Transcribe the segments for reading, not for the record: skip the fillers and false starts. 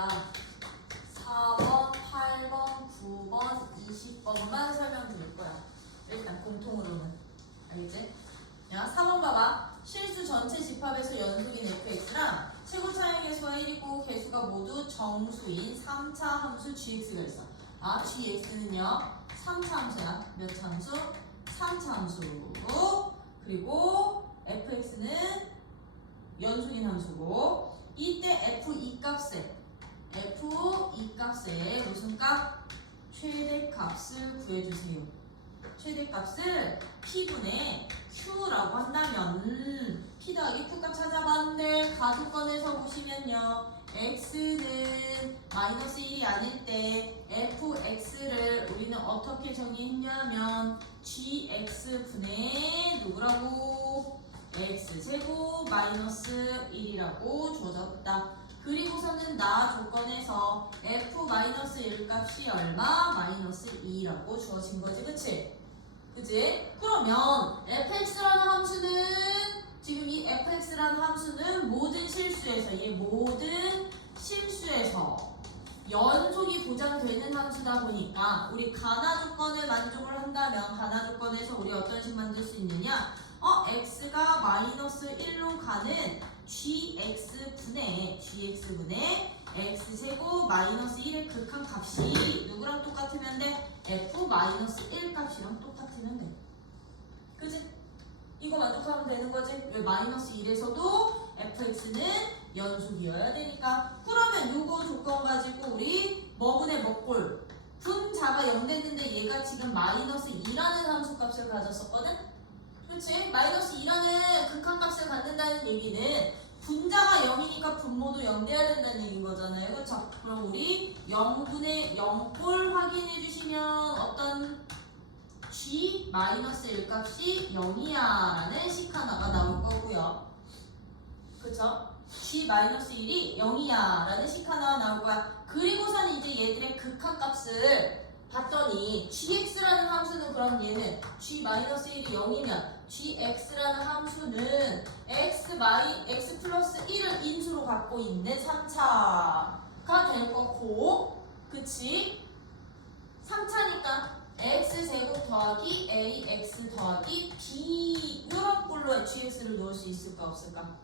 자, 4번, 8번, 9번, 20번만 설명드릴 거야. 일단 공통으로는. 알겠지? 야, 4번 봐봐. 실수 전체 집합에서 연속인 fx랑 최고 차이 계수가 1이고 개수가 모두 정수인 3차 함수 gx가 있어. 아, gx는요 3차 함수야. 몇 차 함수? 3차 함수. 그리고 fx는 연속인 함수고, 이때 f2 값에 무슨 값? 최대값을 구해주세요. 최대값을 p분의 q라고 한다면 p 더하기 q값 찾아봤는데 가족권에서 보시면요, x는 마이너스 1이 아닐 때 fx를 우리는 어떻게 정의했냐면 gx분의 누구라고? x제곱 마이너스 1이라고 주어졌다. 그리고서는 나 조건에서 f-1 값이 얼마? 마이너스 2라고 주어진 거지. 그치? 그치? 그러면 fx라는 함수는 지금 이 fx라는 함수는 모든 실수에서 연속이 보장되는 함수다 보니까 우리 가나 조건을 만족을 한다면 가나 조건에서 우리 어떤 식 만들 수 있느냐? x가 마이너스 1로 가는 gx분의 x제곱 마이너스 1의 극한값이 누구랑 똑같으면 돼? f-1 값이랑 똑같으면 돼. 그치? 이거 만족하면 되는 거지? 왜 마이너스 1에서도 fx는 연속이어야 되니까. 그러면 요거 조건 가지고 우리 뭐분의 먹골 분자가 0 됐는데 얘가 지금 마이너스 2라는 함수값을 가졌었거든? 그렇지? 마이너스 2라는 극한값을 갖는다는 얘기는 분자가 0이니까 분모도 0 돼야 된다는 얘기인 거잖아요. 그렇죠? 그럼 우리 0분의 0꼴 확인해 주시면 어떤 g-1 값이 0이야 라는 식 하나가 나올 거고요. 그렇죠? g-1이 0이야 라는 식 하나가 나올 거야. 그리고선 이제 얘들의 극한값을 봤더니 gx라는 함수는, 그럼 얘는 g-1이 0이면 gx라는 함수는 x 플러스 1을 인수로 갖고 있는 3차가 될 거고, 그치? 3차니까 x제곱 더하기 ax 더하기 b 이런 꼴로 gx를 넣을 수 있을까 없을까?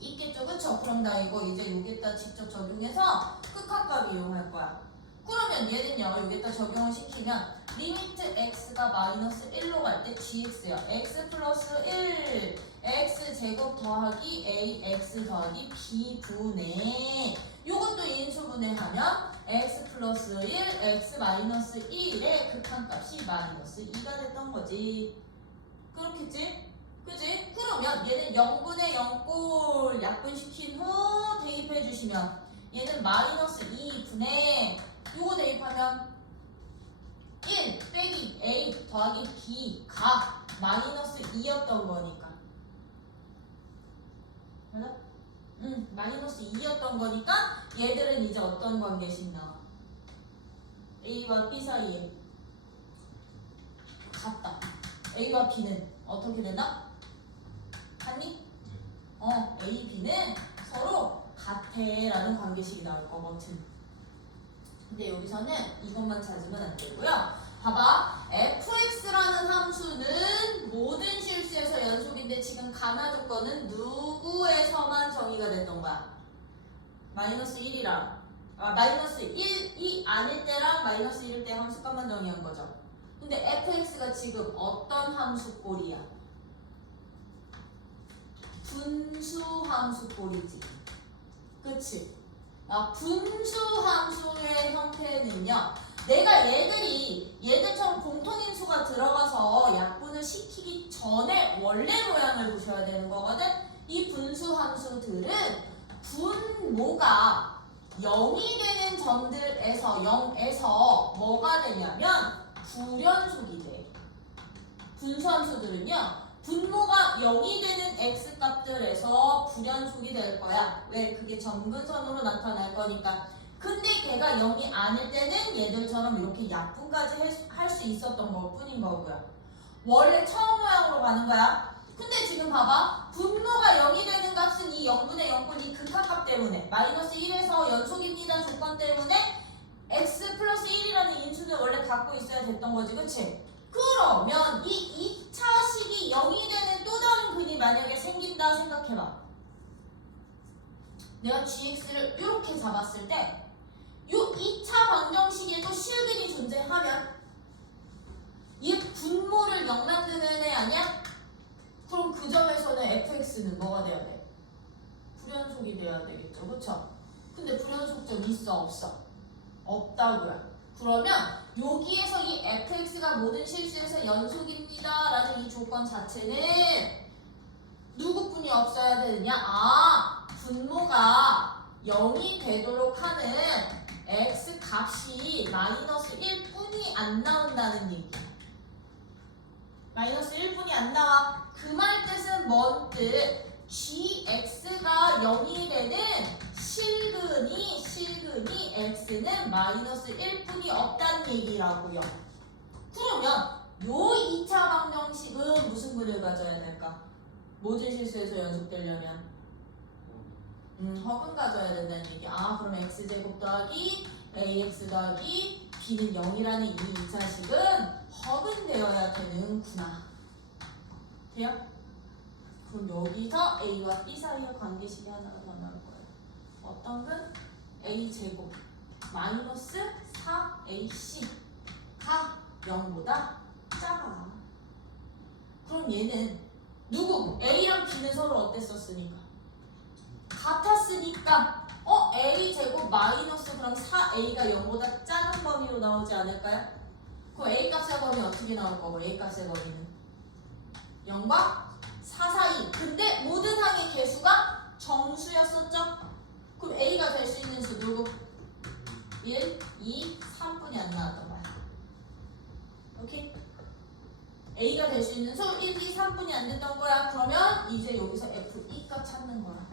있겠죠. 그쵸? 그럼 나 이거 이제 여기다 직접 적용해서 극한값 이용할 거야. 그러면 얘는요, 여기다 적용을 시키면 리미트 x가 마이너스 1로 갈 때 gx요. x 플러스 1 x제곱 더하기 ax 더하기 b분의 요것도 인수분해하면 x 플러스 1 x 마이너스 1의 극한값이 마이너스 2가 됐던 거지. 그렇겠지? 그지? 그러면 얘는 0분의 0꼴 약분시킨 후 대입해 주시면 얘는 마이너스 2분의 요거 대입하면 1 빼기 a 더하기 b가 마이너스 2였던 거니까. 맞아? 마이너스 2였던 거니까 얘들은 이제 어떤 관계식 나와? a와 b 사이에 같다. a와 b는 어떻게 되나? 같니? a, b는 서로 같애라는 관계식이 나올 거거든. 근데 여기서는 이것만 찾으면 안 되고요. 봐봐. fx라는 함수는 모든 실수에서 연속인데 지금 가나 조건은 누구에서만 정의가 됐던 거야? 마이너스 1이랑 마이너스 1이 아닐 때랑 마이너스 1일 때 함수값만 정의한 거죠. 근데 fx가 지금 어떤 함수 꼴이야? 분수 함수 꼴이지. 그치? 분수 함수의 형태는요, 내가 얘들처럼 공통인수가 들어가서 약분을 시키기 전에 원래 모양을 보셔야 되는 거거든. 이 분수 함수들은 분모가 0이 되는 점들에서 0에서 뭐가 되냐면 불연속이 돼. 분수 함수들은요, 분모가 0이 되는 x값들에서 불연속이 될 거야. 왜? 그게 점근선으로 나타날 거니까. 근데 걔가 0이 아닐 때는 얘들처럼 이렇게 약분까지 할 수 있었던 것 뿐인 거고요. 원래 처음 모양으로 가는 거야. 근데 지금 봐봐. 분모가 0이 되는 값은 이 0분의 0꼴 이 극한값 때문에 때문에 마이너스 1에서 연속입니다 조건 때문에 x 플러스 1이라는 인수는 원래 갖고 있어야 됐던 거지, 그치? 그러면 이 2차식이 0이 되는 또 다른 근이 만약에 생긴다 생각해봐. 내가 gx를 이렇게 잡았을 때 이 2차 방정식에도 실근이 존재하면 이 분모를 0 만드는 애 아니야? 그럼 그 점에서는 fx는 뭐가 돼야 돼? 불연속이 돼야 되겠죠, 그쵸? 근데 불연속점 있어 없어? 없다고요. 그러면 여기에서 이 fx가 모든 실수에서 연속입니다 라는 이 조건 자체는 누구뿐이 없어야 되느냐? 아, 분모가 0이 되도록 하는 x 값이 마이너스 1뿐이 안 나온다는 얘기. 마이너스 1뿐이 안 나와. 그 말 뜻은 뭔 뜻? gx가 0이 되는 실근이 x는 마이너스 1뿐이 없다는 얘기라고요. 그러면 요 2차 방정식은 무슨 근을 가져야 될까? 모든 실수에서 연속되려면 허근 가져야 된다는 얘기. 아, 그럼 x제곱 더하기 ax 더하기 b는 0이라는 이 2차식은 허근 되어야 되는구나. 돼요? 그럼 여기서 a와 b 사이의 관계식이 하나가 더 나올 거예요. 어떤 근? a제곱 마이너스 4ac가 0보다 작아. 그럼 얘는 누구? a랑 b는 서로 어땠었으니까? 같았으니까 a제곱 마이너스 그럼 4a가 0보다 작은 범위로 나오지 않을까요? 그럼 a 값의 범위 어떻게 나올 거고 a 값의 범위는 0과 4 사이. 근데 모든 항의 개수가 정수였었죠? 그럼 a가 될 수 있는 수 누구? 1, 2, 3뿐이 안 나왔던 거야. 오케이? a가 될 수 있는 수 1, 2, 3뿐이 안 됐던 거야. 그러면 이제 여기서 f2 값 찾는 거야.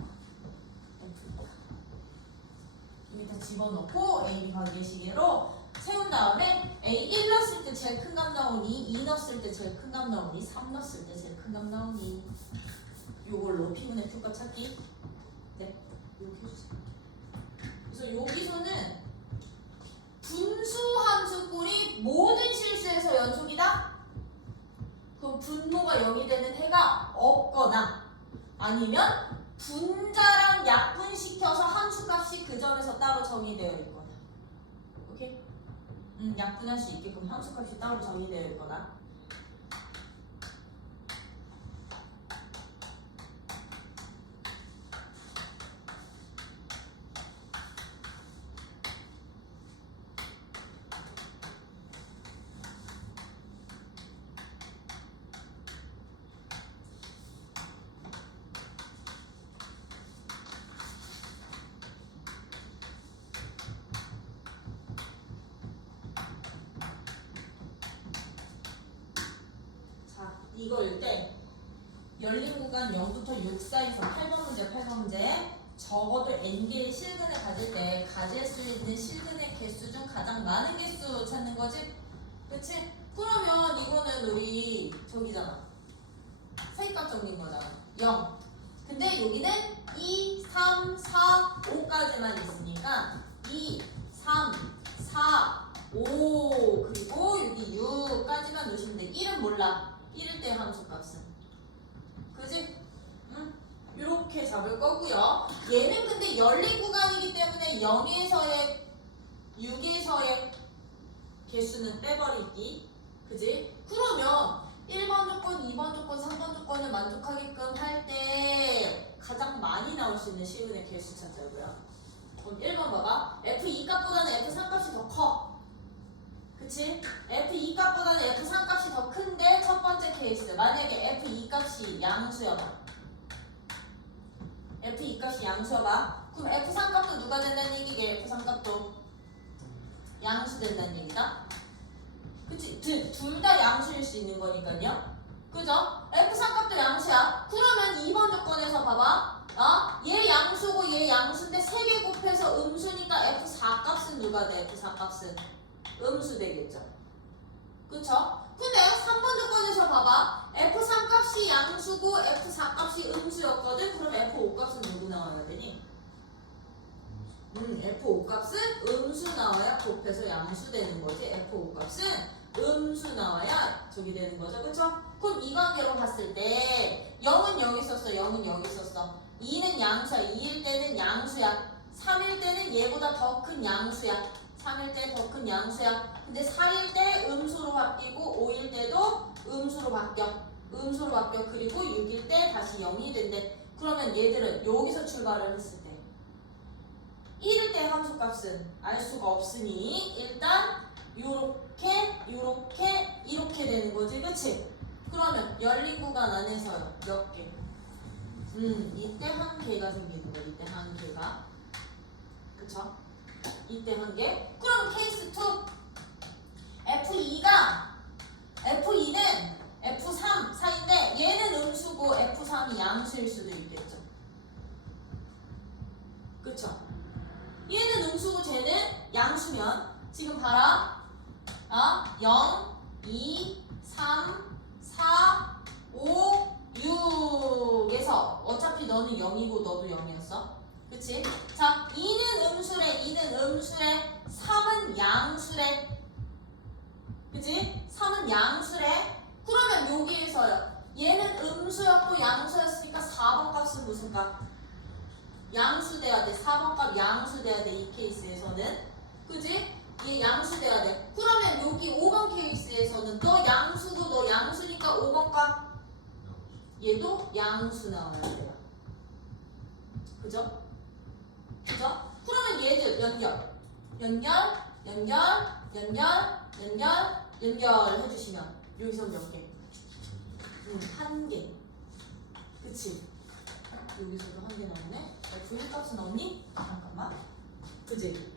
여기다 집어넣고 a, b 관계식으로 세운 다음에 a 1 넣었을 때 제일 큰 값 나오니 2 넣었을 때 제일 큰 값 나오니 3 넣었을 때 제일 큰 값 나오니 요걸로 P분의 Q값 찾기. 네, 이렇게 해주세요. 그래서 여기서는 분수 함수 꼴이 모든 실수에서 연속이다? 그럼 분모가 0이 되는 해가 없거나 아니면 분자랑 약분시켜서 함수값이 그 점에서 따로 정의되어 있거나. 오케이? 약분할 수 있게끔 함수값이 따로 정의되어 있거나. 이거일 때 열린 구간 0부터 6 사이에서 8번 문제 적어도 n개의 실근을 가질 때 가질 수 있는 실근의 개수 중 가장 많은 개수 찾는 거지? 그치? 그러면 이거는 우리 저기잖아, 세입값 정리인 거잖아. 0. 근데 여기는 2, 3, 4, 5까지만 있으니까 2, 3, 4, 5 그리고 여기 6까지만 놓으시면 돼. 1은 몰라. 1일 때 함수값은. 그지? 응? 이렇게 잡을 거고요. 얘는 근데 열린 구간이기 때문에 0에서의 6에서의 개수는 빼버리기. 그지? 그러면 1번 조건, 2번 조건, 3번 조건을 만족하게끔 할 때 가장 많이 나올 수 있는 실근의 개수 찾자고요. 그럼 1번 봐봐. F2 값보다는 F3 값이 더 커. 그치? F2 값보다는 F3 값이 더 큰데 첫 번째 케이스. 만약에 F2 값이 양수여봐. F2 값이 양수여봐. 그럼 F3 값도 누가 된다는 얘기게? F3 값도 양수 된다는 얘기다. 그치? 둘 다 양수일 수 있는 거니까요. 그죠? F3 값도 양수야. 그러면 2번 조건에서 봐봐. 얘 양수고 얘 양수인데 3개 곱해서 음수니까 F4 값은 누가 돼? F4 값은 음수 되겠죠. 그쵸? 근데 3번 조건에서 봐봐. F3 값이 양수고 F4 값이 음수였거든. 그럼 F5 값은 누구 나와야 되니? F5 값은 음수 나와야 곱해서 양수 되는 거지. F5 값은 음수 나와야 저기 되는 거죠. 그쵸? 그럼 이 관계로 봤을 때 0은 여기 있었어. 0은 여기 있었어. 2는 양수야. 2일 때는 양수야. 3일 때는 얘보다 더 큰 양수야. 3일 때 더 큰 양수야. 근데 4일 때 음수로 바뀌고 5일 때도 음수로 바뀌어. 음수로 바뀌어. 그리고 6일 때 다시 0이 된대. 그러면 얘들은 여기서 출발을 했을 때 1일 때 함수값은 알 수가 없으니 일단 이렇게 되는 거지. 그치? 그러면 열린 구간 안에서 몇 개? 이때 한 개가 생기는 거지. 이때 한 개가. 그쵸? 이때 한 개. 그럼 케이스 2 F2는 F3 사이인데 얘는 음수고 F3이 양수일 수도 있겠죠. 그쵸? 얘는 음수고 쟤는 양수면 지금 봐라. 0, 2, 3, 4, 5, 6에서 어차피 너는 0이고 너도 0이었어. 그치? 자, 2는 음수래. 3은 양수래. 그치? 3은 양수래. 그러면 여기에서요. 얘는 음수였고 양수였으니까 4번 값은 무슨 값? 양수 돼야 돼. 4번 값 양수 돼야 돼. 이 케이스에서는. 그지? 얘 양수 돼야 돼. 그러면 여기 5번 케이스에서는 너 양수고 너 양수니까 5번 값 얘도 양수 나와야 돼요. 그죠? 그죠? 그러면 얘들 연결 해주시면 여기서 몇 개? 한 개. 그치? 여기서도 한 개 나오네. F1 값은 나오니? 잠깐만. 그치?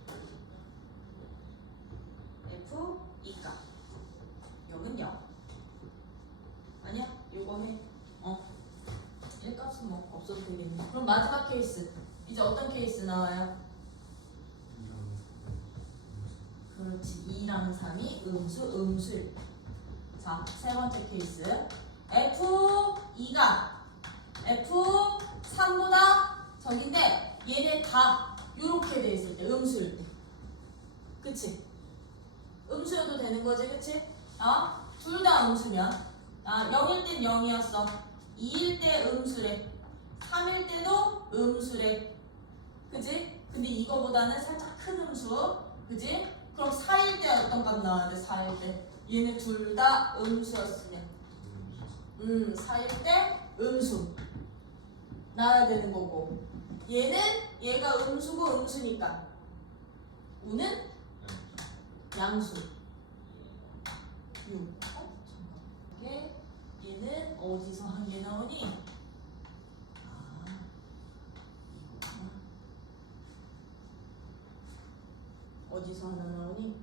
F2 값. 여긴 0. 아니야? 요거 해. 1 값은 뭐 없어도 되겠네. 그럼 마지막 케이스. 이제 어떤 케이스 나와요? 그렇지. 2랑 3이 음수일. 자, 세 번째 케이스. F2가 F3보다 적인데 얘네 다 요렇게 돼 있을 때 음수일 때. 그치? 음수여도 되는 거지. 그치? 둘 다 음수면 0일 땐 0이었어. 2일 때 음수래. 3일 때도 음수래. 그지? 근데 이거보다는 살짝 큰 음수. 그지? 그럼 4일 때 어떤 값 나와야 돼? 4일 때 얘네 둘 다 음수였으면 4일 때 음수 나와야 되는 거고, 얘가 음수고 음수니까 우는 양수. 6. 잠깐. 얘는 어디서 한 개 나오니? 이거구나. 어디서 하나 나오니?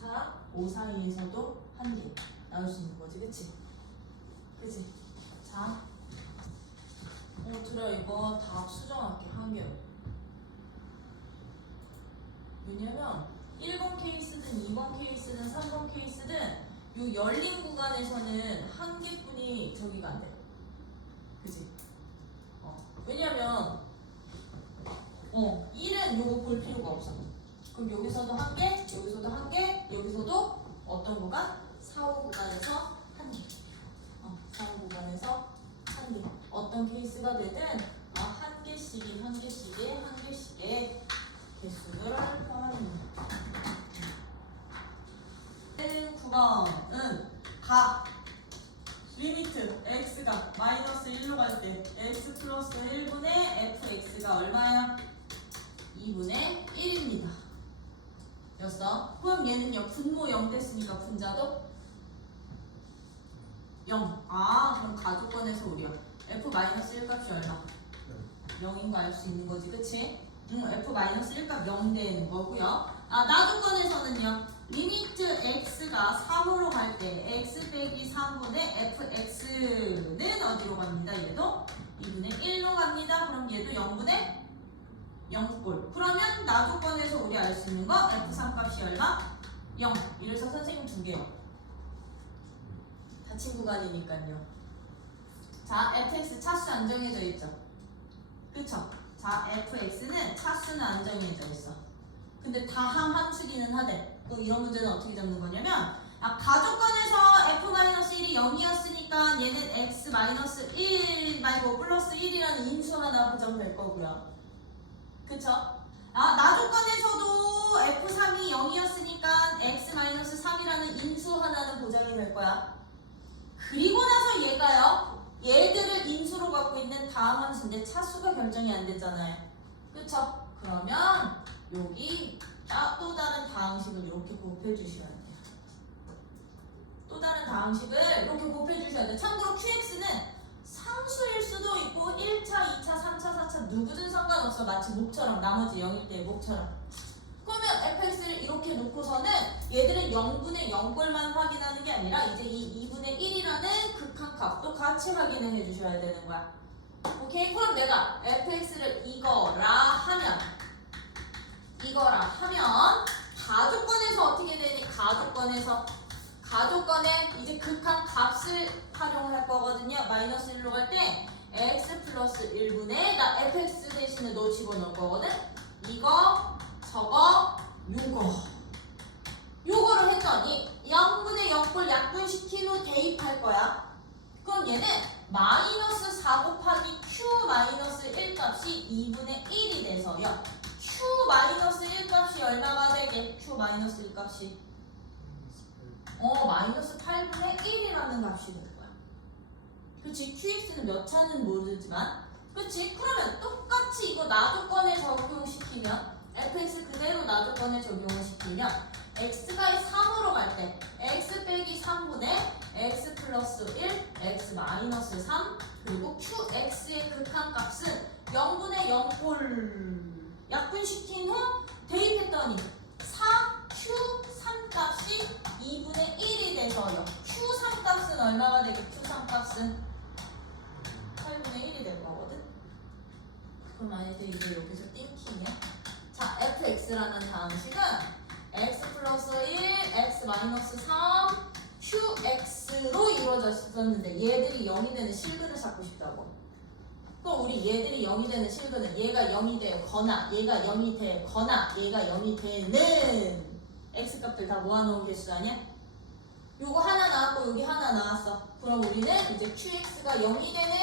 4, 5 사이에서도 한 개 나올 수 있는 거지. 그치? 그치? 자, 들어 이거 다 수정할게. 한 개로. 왜냐면 1번 케이스든 2번 케이스든 3번 케이스든 요 열린 구간에서는 한 개뿐이 저기가 안 돼. 그치? 왜냐면 1은 요거 볼 필요가 없어. 그럼 여기서도 한 개, 여기서도 한 개, 여기서도 어떤 구간? 4, 5 구간에서 한 개. 4, 5 구간에서 한 개. 어떤 케이스가 되든 한 개씩의 개수를 포함합니다. 9번은 각 리미트 x가 마이너스 1로 갈 때 x 플러스 1분의 fx가 얼마야? 2분의 1입니다. 였어. 그럼 얘는요, 분모 0 됐으니까 분자도 0. 그럼 가족권에서 우리가 f-1 값이 얼마? 0인 거 알 수 있는 거지. 그치? f-1 값 0 되는 거고요. 나중권에서는요, 리미트 x가 3으로 갈 때 x 빼기 3분의 fx는 어디로 갑니다? 얘도 2분의 1로 갑니다. 그럼 얘도 0분의 0꼴. 그러면 나조건에서 우리 알 수 있는 거 f3 값이 얼마? 0. 이래서 선생님 두 개요. 닫힌 구간이니까요. 자, fx 차수 안 정해져 있죠? 그쵸? 자, fx는 차수는 안 정해져 있어. 근데 다항 함수기는 하대. 그럼 이런 문제는 어떻게 잡는 거냐면 가족권에서 f-1이 0이었으니까 얘는 x-1 말고 플러스 1이라는 인수 하나 보정될 거고요. 그쵸? 나조건에서도 f3이 0이었으니까 x-3이라는 인수 하나는 보장이 될 거야. 그리고 나서 얘를 인수로 갖고 있는 다음 함수인데 차수가 결정이 안 됐잖아요. 그쵸? 그러면 여기 또 다른 다항식을 이렇게 곱해주셔야 돼요. 또 다른 다항식을 이렇게 곱해주셔야 돼요. 참고로 qx는 상수일 수도 있고 1차, 2차, 3차, 4차 누구든 상관없어. 마치 목처럼 나머지 0일 때 목처럼. 그러면 fx를 이렇게 놓고서는 얘들은 0분의 0꼴만 확인하는 게 아니라 이제 이 2분의 1이라는 극한값도 같이 확인을 해주셔야 되는 거야. 오케이? 그럼 내가 fx를 이거라 하면 가족권에서 어떻게 되니? 가족권에 이제 극한 값을 활용을 할 거거든요. 마이너스 1로 갈 때 x 플러스 1분의 나 fx 대신에 너 집어넣을 거거든. 이거 저거 요거를 했더니 0분의 0꼴 약분시킨 후 대입할 거야. 그럼 얘는 마이너스 4 곱하기 q 마이너스 1 값이 2분의 1이 돼서요. q 마이너스 1 값이 얼마가 되게? q 마이너스 1 값이 마이너스 8분의 1이라는 값이 될 거야. 그치? qx는 몇 차는 모르지만 그치? 그러면 똑같이 이거 나조건에 적용시키면 fx 그대로 나조건에 적용을 시키면 x가 3으로 갈 때 x 빼기 3분의 x 플러스 1 x 마이너스 3 그리고 qx의 극한값은 0분의 0꼴 약분시킨 후 대입했더니 4q3 값이 2분의 1이 돼서요. q3 값은 얼마가 되게? q3 값은 8분의 1이 될 거거든. 그럼 만약에 이제 여기서 띵킹해. 자, fx라는 다항식은 x 플러스 1, x 마이너스 3, qx로 이루어졌었는데 얘들이 0이 되는 실근을 찾고 싶다고. 그럼 우리 얘들이 0이 되는 실근은 얘가 0이 되거나 얘가 0이 되거나 얘가 0이 되는 x값들 다 모아놓은 개수 아니야? 요거 하나 나왔고 여기 하나 나왔어. 그럼 우리는 이제 qx가 0이 되는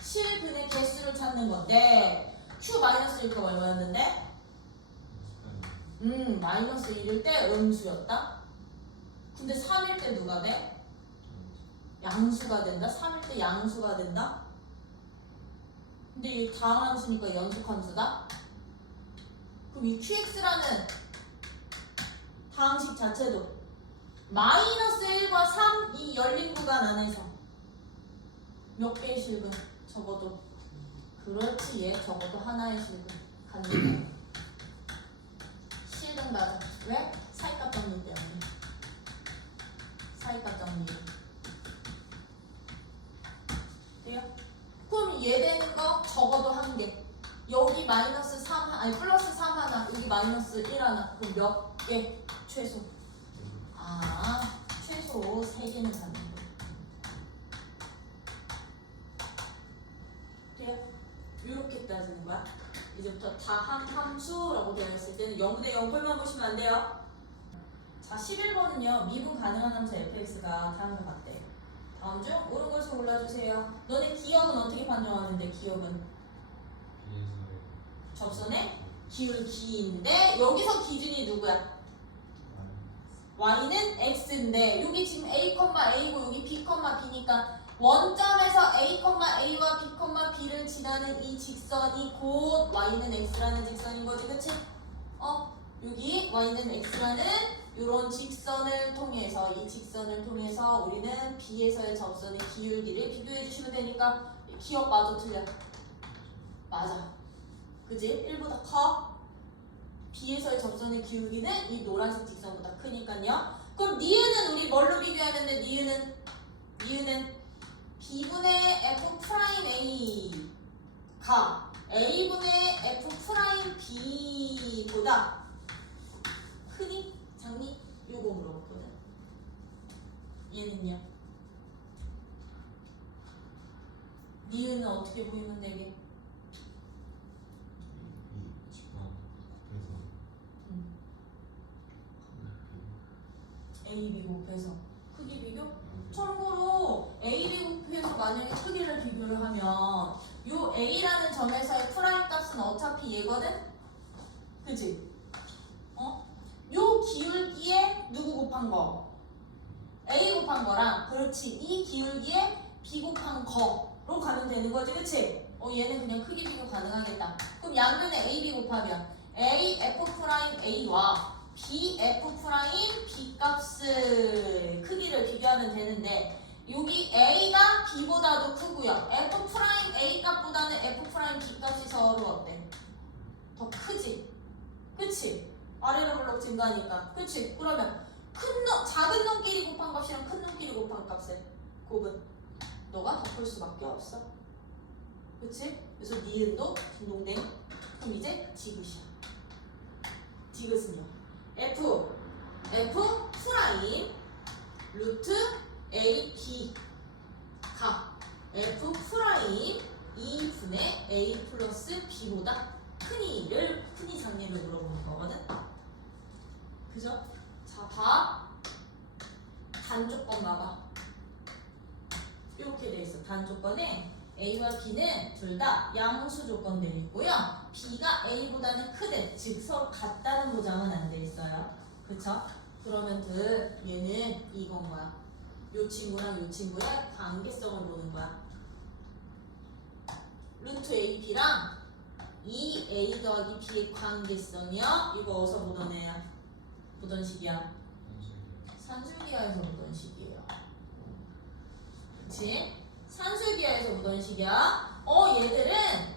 실근의 개수를 찾는 건데 q-1가 얼마였는데? 마이너스 1일 때 음수였다? 근데 3일 때 누가 돼? 양수가 된다? 3일 때 양수가 된다? 근데 이 다항함수니까 연속함수다? 그럼 이 qx라는 다항식 자체도 마이너스 1과 3 이 열린 구간 안에서 몇 개의 실근? 적어도 그렇지 얘 적어도 하나의 실근 갖는 거야. 실근 가자. 왜? 사이값 정리 때문에. 사이값 정리. 돼요? 그럼 얘 되는 거 적어도 한 개. 여기 마이너스 3 아니 플러스 3 하나 여기 마이너스 1 하나. 그럼 몇 개? 최소. 최소 3개는 갖는 거. 돼요? 이렇게 따지는 거야. 이제부터 다항함수라고 되어 있을 때는 0분의 0꼴만 보시면 안 돼요. 자, 11번은요. 미분 가능한 함수 fx가 다음과 같대. 다음 중 옳은 것을 골라주세요. 너네 기억은 어떻게 판정하는데? 기억은 접선의 기울 기인데 여기서 기준이 누구야? y는 x인데 여기 지금 a, a고 여기 b, b니까 원점에서 a, a와 b, b를 지나는 이 직선이 곧 y는 x라는 직선인 거지, 그치? 여기 y는 x라는 이런 직선을 통해서 이 직선을 통해서 우리는 b에서의 접선의 기울기를 비교해 주시면 되니까 기억 맞아 틀려? 맞아. 그지? 1보다 커? b에서의 접선의 기울기는 이 노란색 직선보다 크니까요. 그럼 니은은 우리 뭘로 비교하는데 니은은 b분의 f'a가 a분의 f'b보다 크니? 작니? 요거 물어봤거든. 얘는요? 니은은 어떻게 보이면 되게? AB 곱해서 크기 비교? 참고로 AB 곱해서 만약에 크기를 비교를 하면 요 A라는 점에서의 프라임 값은 어차피 얘거든? 그치? 요 기울기에 누구 곱한 거? A 곱한 거랑 그렇지 이 기울기에 B 곱한 거로 가면 되는 거지 그치? 얘는 그냥 크기 비교 가능하겠다. 그럼 양면에 AB 곱하면 A F'A와 B F'B 값을 크기를 비교하면 되는데 여기 A가 B보다도 크고요. F'A 값보다는 F'B 값이 서로 어때? 더 크지? 그치? 아래로 블록 증가하니까 그치? 그러면 작은 놈끼리 곱한 값이랑 큰 놈끼리 곱한 값의 곱은 너가 더 클 수밖에 없어. 그치? 그래서 니은도 진동된. 그럼 이제 디귿이야. 디귿은요. F 프라임 루트 AB 가 F 프라임 2분의 A 플러스 B보다 크니를 크니 작니를 물어보는 거거든. 그죠? 자, 봐. 단조건 봐봐. 이렇게 돼 있어. 단조건에 A와 B는 둘 다 양수 조건들이 있고요. B가 A보다는 크대, 즉 서로 같다는 보장은 안 돼 있어요. 그쵸? 그러면 얘는 이건 거야. 요 친구랑 요 친구의 관계성을 보는 거야. 루트 AB랑 2A 더하기 B의 관계성이요. 이거 어디서 보던 애야? 보던 식이야. 산술기하에서 보던 식이에요. 그치? 산술기하에서 보던 식이야. 얘들은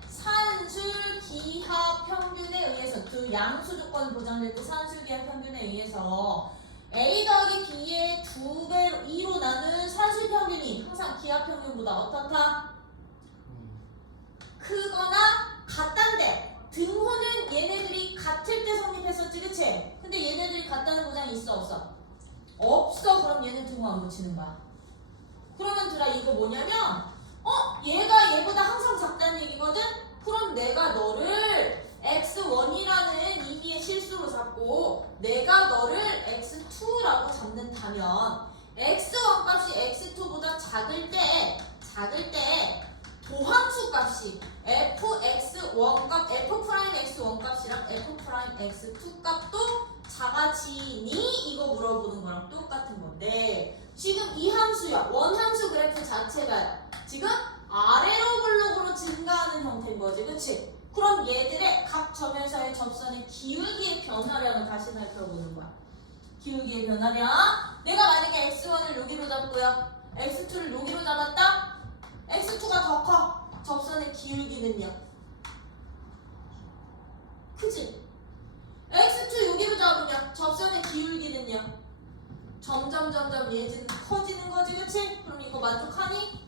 산술기하 평균에 의해서 그 양수 조건 보장될 때 산술기하 평균에 의해서 A 더하기 B의 2배 2로 나눈 산술 평균이 항상 기하 평균보다 어떻다? 크거나 같단데 등호는 얘네들이 같을 때 성립했었지 그치? 근데 얘네들이 같다는 보장이 있어 없어? 없어. 그럼 얘는 등호 안 붙이는 거야. 그러면 들아 이거 뭐냐면 얘가 얘보다 항상 작다는 얘기거든? 그럼 내가 너를 x1이라는 이미의 실수로 잡고 내가 너를 x2라고 잡는다면 x1 값이 x2보다 작을 때 도함수 값이 fx1 값, f'x1 값이랑 f'x2 값도 작아지니? 이거 물어보는 거랑 똑같은 건데 지금 이 함수야. 원함수 그래프 자체가 지금 아래로 블록으로 증가하는 형태인 거지. 그치? 그럼 얘들의 각 점에서의 접선의 기울기의 변화량을 다시 살펴보는 거야. 기울기의 변화량. 내가 만약에 x1을 여기로 잡고요. x2를 여기로 잡았다? x2가 더 커. 접선의 기울기는요? 그치? x2 여기로 잡으면 접선의 기울기는요? 점점 얘는 커지는 거지, 그치? 그럼 이거 만족하니?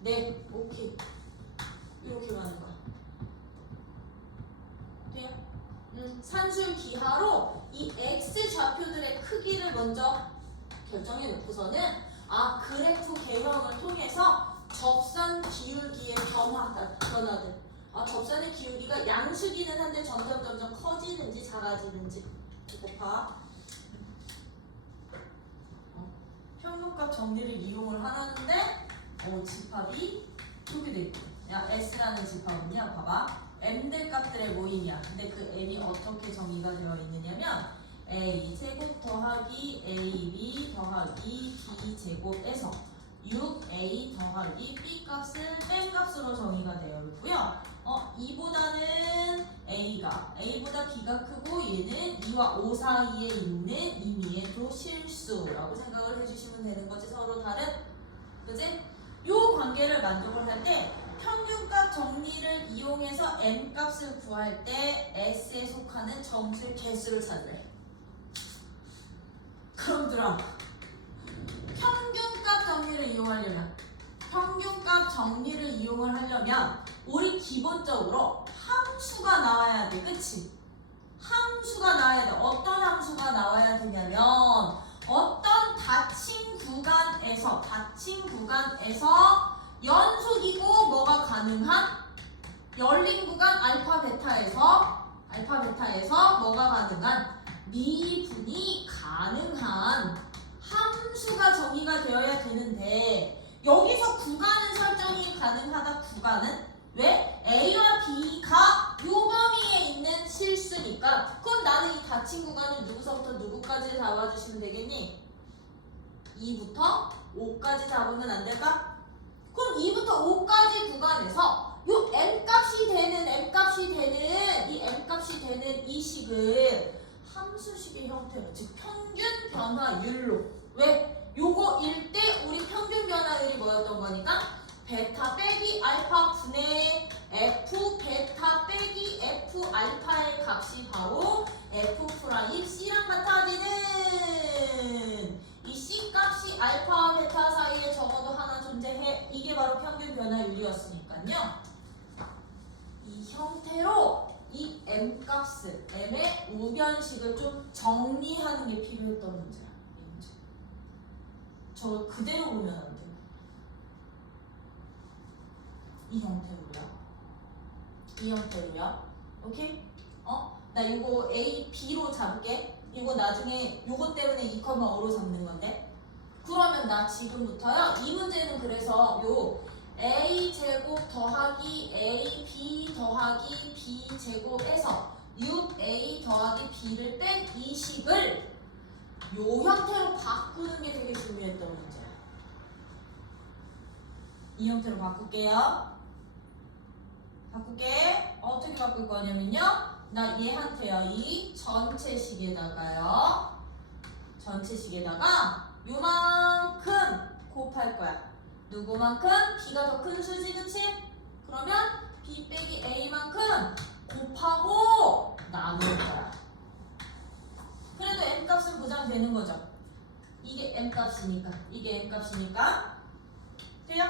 네, 오케이. 이렇게 가는 거야. 돼요? 산술 기하로 이 x 좌표들의 크기를 먼저 결정해 놓고서는 그래프 개형을 통해서 접선 기울기의 변화들. 접선의 기울기가 양수기는 한데 점점 커지는지 작아지는지 이거 봐. 평균값 정리를 이용을 하는데 집합이 이렇게 돼 있고 S라는 집합은요 봐봐 M들 값들의 모임이야. 근데 그 M이 어떻게 정의가 되어 있느냐면 A 제곱 더하기 AB 더하기 B 제곱에서 6A 더하기 B 값을 뺀 값으로 정의가 되어 있고요. 이보다는 A보다 B가 크고 얘는 2와 5 사이에 있는 임의의 도실수라고 생각을 해주시면 되는 거지. 서로 다른 그지? 요 관계를 만족을 할 때 평균값 정리를 이용해서 M 값을 구할 때 S에 속하는 정수의 개수를 찾으래. 그럼 들어 평균값 정리를 이용을 하려면 우리 기본적으로 함수가 나와야 돼. 그치? 함수가 나와야 돼. 어떤 함수가 나와야 되냐면 어떤 닫힌 구간에서 연속이고 뭐가 가능한 열린 구간 알파 베타에서 뭐가 가능한 미분이 가능한 함수가 정의가 되어야 되는데 여기서 구간은 설정이 가능하다. 구간은 왜? A와 B가 요 범위에 있는 실수니까. 그럼 나는 이 닫힌 구간을 누구서부터 누구까지 잡아주시면 되겠니? 2부터 5까지 잡으면 안 될까? 그럼 2부터 5까지 구간에서 요 m값이 되는 이 식을 함수식의 형태로, 즉 평균 변화율로. 왜? 요거 일 때 우리 평균 변화율이 뭐였던 거니까? 베타 빼기 알파 분의 f 베타 빼기 f 알파의 값이 바로 f 프라임 c랑 같아지는 이 c 값이 알파와 베타 사이에 적어도 하나 존재해. 이게 바로 평균 변화율이었으니까요. 이 형태로 이 m 값을, m의 우변식을 좀 정리하는 게 필요했던 문제야. 이 문제. 저걸 그대로 보면 안 돼요. 이 형태로요. 오케이? 나 이거 A, B로 잡을게. 이거 나중에 요거 때문에 2,5로 잡는 건데. 그러면 나 지금부터요. 이 문제는 그래서 요 A 제곱 더하기 A, B 더하기 B 제곱에서 6A 더하기 B를 뺀 이 식을 요 형태로 바꾸는 게 되게 중요했던 문제야. 이 형태로 바꿀게요. 어떻게 바꿀 거냐면요. 나 얘한테요. 이 전체식에다가 요만큼 곱할 거야. 누구만큼? B가 더 큰 수지, 그치? 그러면 B 빼기 A만큼 곱하고 나눌 거야. 그래도 M값은 보장되는 거죠. 이게 M값이니까. 돼요?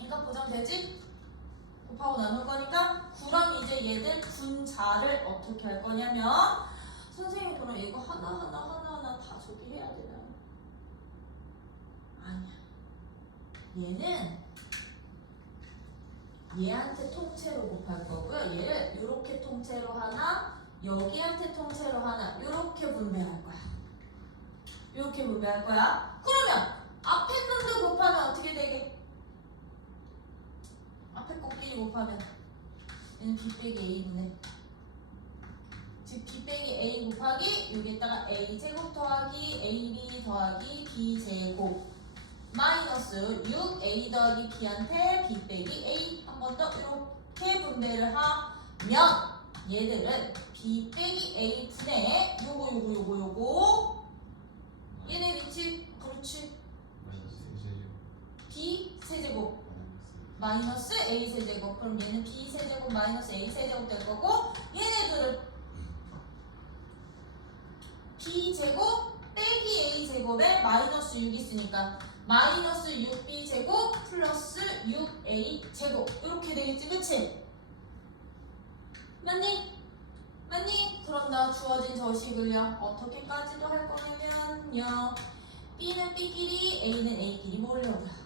M값 보장되지? 곱하고 나눌 거니까. 그럼 이제 얘들 분자를 어떻게 할 거냐면, 선생님 그럼 이거 하나하나 다 저기 해야 되나요? 아니야. 얘는 얘한테 통째로 곱할 거고요. 얘를 이렇게 통째로 하나, 여기한테 통째로 하나, 이렇게 분배할 거야. 그러면 앞에 놈들 곱하면 어떻게 되게? 앞에 것끼리 곱하면 얘는 B 빼기 A분의, 즉 B 빼기 A 곱하기 여기에다가 A 제곱 더하기 AB 더하기 B 제곱 마이너스 6A 더하기 B한테 B 빼기 A 한 번 더 이렇게 분배를 하면 얘들은 B 빼기 A 분의 요거 얘네 위치 그렇지. B 세제곱 마이너스 A 세제곱. 그럼 얘는 B 세제곱 마이너스 A 세제곱 될 거고, 얘네들은 B 제곱 빼기 A 제곱에 마이너스 6이 있으니까 마이너스 6B 제곱 플러스 6A 제곱 이렇게 되겠지, 그치? 맞니? 그럼 나 주어진 저 식을요 어떻게까지도 할 거냐면요, B는 B끼리 A는 A끼리 모으려고요.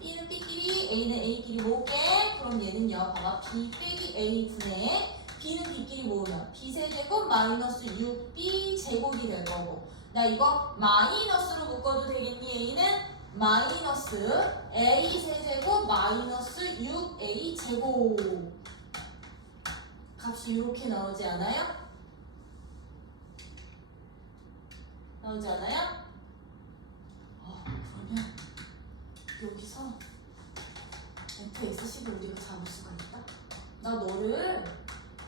B는 B끼리 A는 A끼리 모을게. 그럼 얘는요 봐봐, B 빼기 A 분의 B는 B끼리 모으면 B 세제곱 마이너스 6B 제곱이 될 거고, 나 이거 마이너스로 묶어도 되겠니? A는 마이너스 A 세제곱 마이너스 6A 제곱 값이 이렇게 나오지 않아요? 그러면 여기서 fx식을 우리가 잡을 수가 있다? 나 너를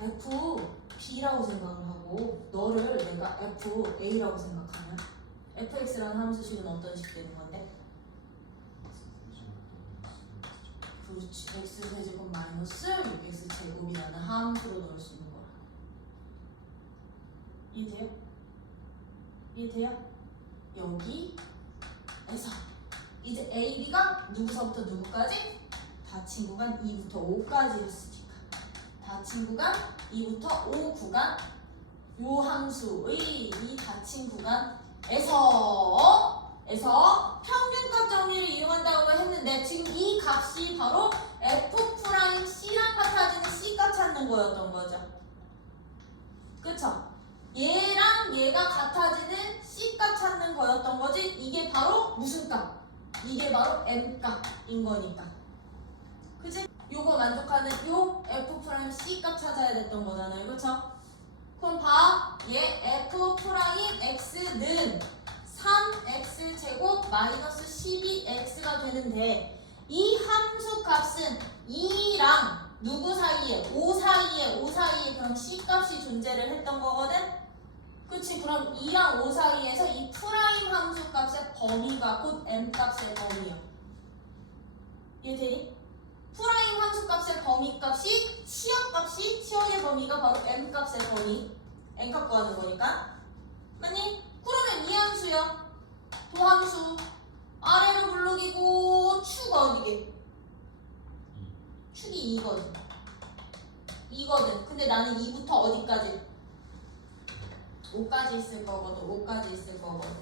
fb라고 생각을 하고 너를 내가 fa라고 생각하면 fx라는 함수식은 어떤 식 되는 건데? 그렇지. x세제곱 마이너스 6x제곱이라는 함수로 넣을 수 있는 거야. 이해돼요? 여기에서 이제 A, B가 누구서부터 누구까지? 닫힌 구간 2부터 5까지 했으니까 닫힌 구간 2부터 5 구간 요 함수의 이 닫힌 구간에서 평균값 정리를 이용한다고 했는데, 지금 이 값이 바로 F'C랑 같아지는 C값 찾는 거였던 거죠. 그쵸? 얘랑 얘가 같아지는 C값 이게 바로 m값인 거니까. 그치? 요거 만족하는 요 f'(c) 값 찾아야 됐던 거잖아요. 그쵸? 그럼 봐. 얘 f'x는 3x 제곱 마이너스 12x가 되는데 이 함수 값은 2랑 누구 사이에? 5 사이에 그럼 c 값이 존재를 했던 거거든? 그치? 그럼 2랑 5 사이에서 이 프라임 함수 값의 범위가 곧 m 값의 범위야. 이해되니? 프라임 함수 값의 범위 값이 치역의 범위가 바로 m 값의 범위. n 값 구하는 거니까. 맞니? 그러면 이 함수요. 도함수. 아래로 블록이고 축 어디게? 축이 2거든. 근데 나는 2부터 어디까지? 5까지 있을 거거든.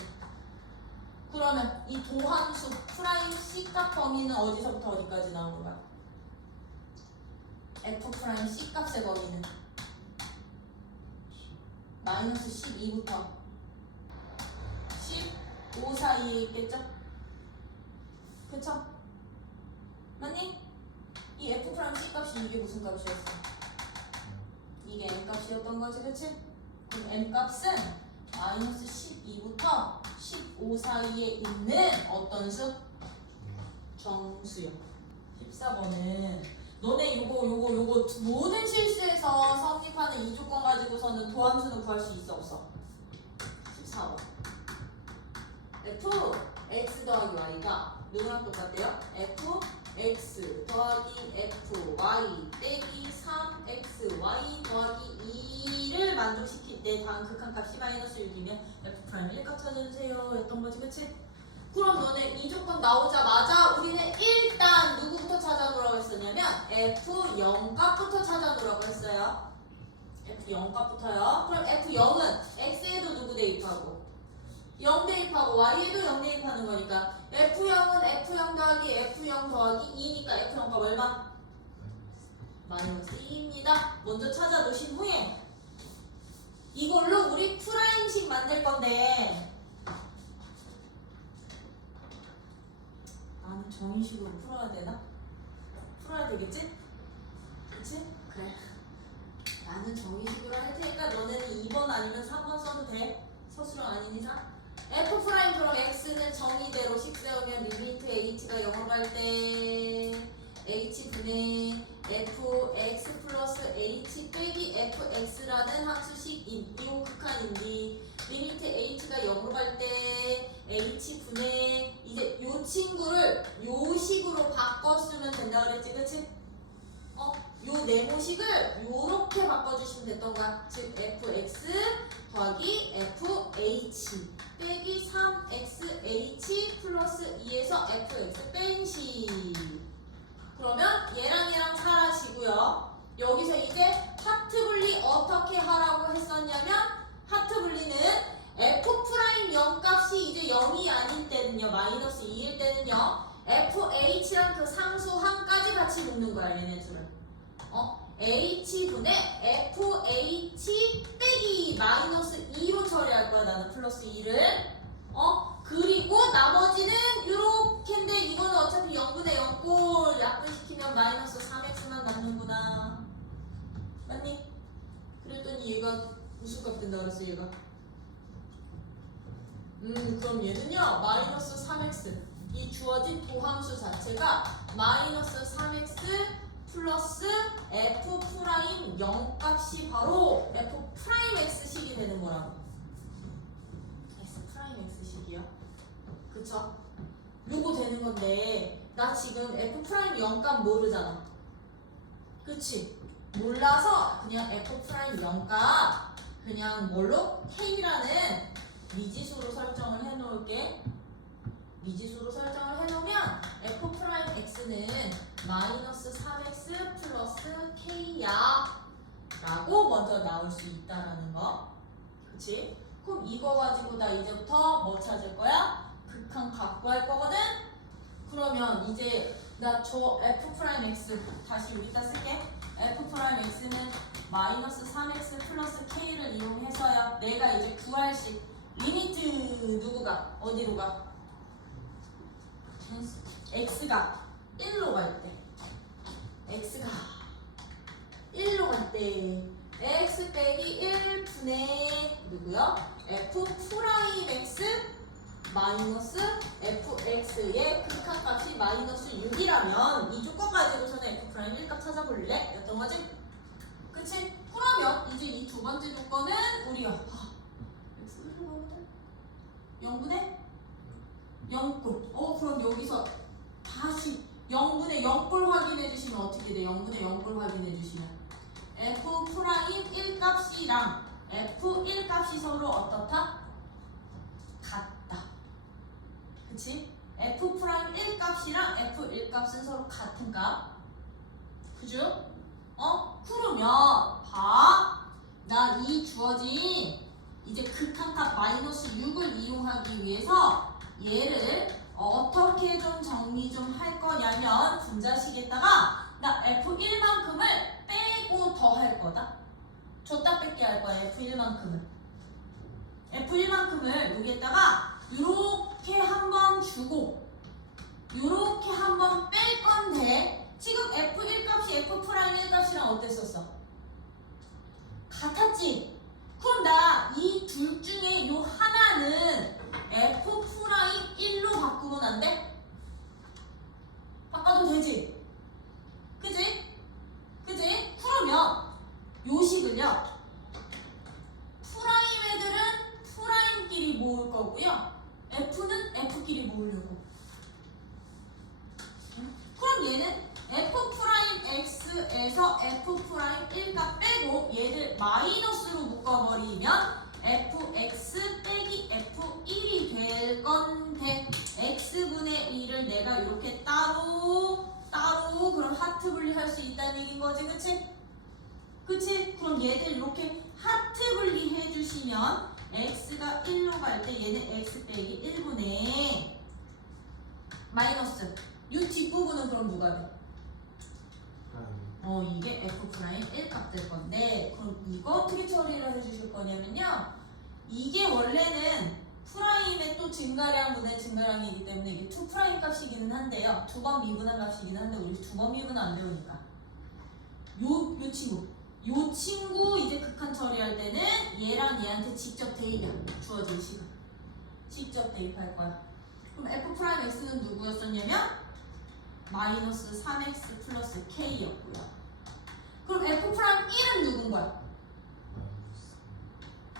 그러면 이 도함수 프라임 C값 범위는 어디서부터 어디까지 나오는 거야? F 프라임 C값의 범위는 마이너스 12부터 15 사이에 있겠죠? 그쵸? 맞니? 이 F 프라임 C값이 이게 무슨 값이었어? 이게 M값이었던 거지, 그치? 그럼 M값은 마이너스 12부터 15 사이에 있는 어떤 수? 정수요. 14번은 너네 요거 모든 실수에서 성립하는 이 조건 가지고서는 도함수는 구할 수 있어 없어? 14번 f x 더하기 y가 누구랑 똑같대요? f x 더하기 f y 빼기 3x y 더하기 2를 만족시킬 때 다음 극한값 c-6이면 f 프라임 1값 찾아주세요 였던 거지, 그치? 그럼 너네 이 조건 나오자마자 우리는 일단 누구부터 찾아보라고 했었냐면 f0값부터 찾아보라고 했어요. f0값부터요. 그럼 f0은 x에도 누구 대입하고 0 대입하고 y에도 0 대입하는 거니까 f0은 f0 더하기 f0 더하기 2니까 f0값 얼마? 마이너스 2입니다. 먼저 찾아 놓으신 후에 이걸로 우리 프라임식 만들 건데 나는 정의식으로 풀어야 되나? 풀어야 되겠지? 그치? 그래. 나는 정의식으로 할 테니까 너네는 2번 아니면 3번 써도 돼. 서술형 아닌 이상. f 프라임 그럼 x는 정의대로 식 세우면 리미트 h가 0으로 갈 때 h분의 fx 플러스 h 빼기 fx라는 함수식인 이 극한인데 리미트 h가 0으로 갈 때 h분의 이제 요 친구를 요 식으로 바꿔 쓰면 된다 그랬지, 그치? 요 네모식을 요렇게 바꿔주시면 됐던 거야. 즉 fx 더하기 fh 빼기 3xh 플러스 2에서 fx 뺀 식. 그러면 얘랑 사라지고요. 여기서 이제 하트 분리 어떻게 하라고 했었냐면 하트 분리는 f'0 값이 이제 0이 아닐 때는요, 마이너스 2일 때는요, fh랑 그 상수항까지 같이 묶는 거야, 얘네 둘을. h분의 fh 빼기 마이너스 2로 처리할 거야, 나는 플러스 2를. 그리고 나머지는 요렇게인데 이거는 어차피 0분의 0꼴 약분시키면 마이너스 3x만 남는구나. 맞니? 그랬더니 얘가 무슨 값 된다 그랬어, 얘가? 그럼 얘는요, 마이너스 3x. 이 주어진 도함수 자체가 마이너스 3x 플러스 f 프라임 0 값이 바로 f 프라임 x식이 되는 거라고. x 프라임 x식이요? 그쵸? 요거 되는 건데 나 지금 f 프라임 0 값 모르잖아. 그치? 몰라서 그냥 f 프라임 0 값 그냥 뭘로? k라는 미지수로 설정을 해놓을게. 미지수로 설정을 해놓으면 f 프라임 x는 마이너스 3x 플러스 k야 라고 먼저 나올 수 있다라는 거. 그치? 그럼 이거 가지고 나 이제부터 뭐 찾을 거야? 극한 갖고 할 거거든? 그러면 이제 나 저 f 프라임 x 다시 여기다 쓸게. f 프라임 x는 마이너스 3x 플러스 k를 이용해서야 내가 이제 구할 식 리미트 누구가? 어디로 가? x가 1로 갈 때, x가 1로 갈 때 x 빼기 1분의 누구요? f 프라임 x 마이너스 fx의 극한값이 마이너스 6이라면 이 조건 가지고서는 f 프라임 1값 찾아볼래? 였던 거지? 그치? 그러면 이제 이 두 번째 조건은 우리가 x 1로 가거든? 0분의 0꼴. 그럼 여기서 다시 0분의 0꼴 확인해 주시면 어떻게 돼? 0분의 0꼴 확인해 주시면 f 프라임 1값이랑 f1 값이 서로 어떻다? 같다. 그치? f 프라임 1 값이랑 f1 값은 서로 같은 값. 그죠? 그러면 나 이 주어진 이제 극한값 마이너스 6을 이용하기 위해서 얘를 어떻게 좀 정리 좀 할 거냐면 분자식에다가 나 f1만큼을 빼고 더 할 거다. 줬다 뺏게 할 거야. f1만큼을 여기에다가 이렇게 한번 주고 이렇게 한번 뺄 건데 지금 f1 값이 f 프라임 1 값이랑 어땠었어? 같았지? 그럼 나 이 둘 중에 요 하나는 f 프라임 1로 바꾸면 안 돼? 바꿔도 되지? 그지? 그러면 요 식을요 프라임 애들은 프라임끼리 모을 거고요 f는 f끼리 모으려고. 그럼 얘는 f 프라임 x에서 f 프라임 1값 빼고 얘를 마이너스로 묶어버리면 fx 빼기 f1이 될 건데 x분의 1을 내가 이렇게 따로 그럼 하트 분리할 수 있다는 얘기인 거지. 그치? 그럼 얘들 이렇게 하트 분리해 주시면 x가 1로 갈 때 얘는 x 빼기 1분의 마이너스 이 뒷부분은 그럼 누가 돼? 이게 f 프라임 1값 될 건데 그럼 이거 어떻게 처리를 해주실 거냐면요 이게 원래는 프라임의 또 증가량분의 증가량이기 때문에 이게 2 프라임 값이기는 한데요 두 번 미분한 값이기는 한데 우리 두 번 미분 안 배우니까 요 친구 이제 극한 처리할 때는 얘랑 얘한테 직접 대입이야. 주어진 시간 직접 대입할 거야. 그럼 f 프라임 x는 누구였었냐면 마이너스 3x 플러스 k였고요. 그럼 f 프라임 1은 누군 거야?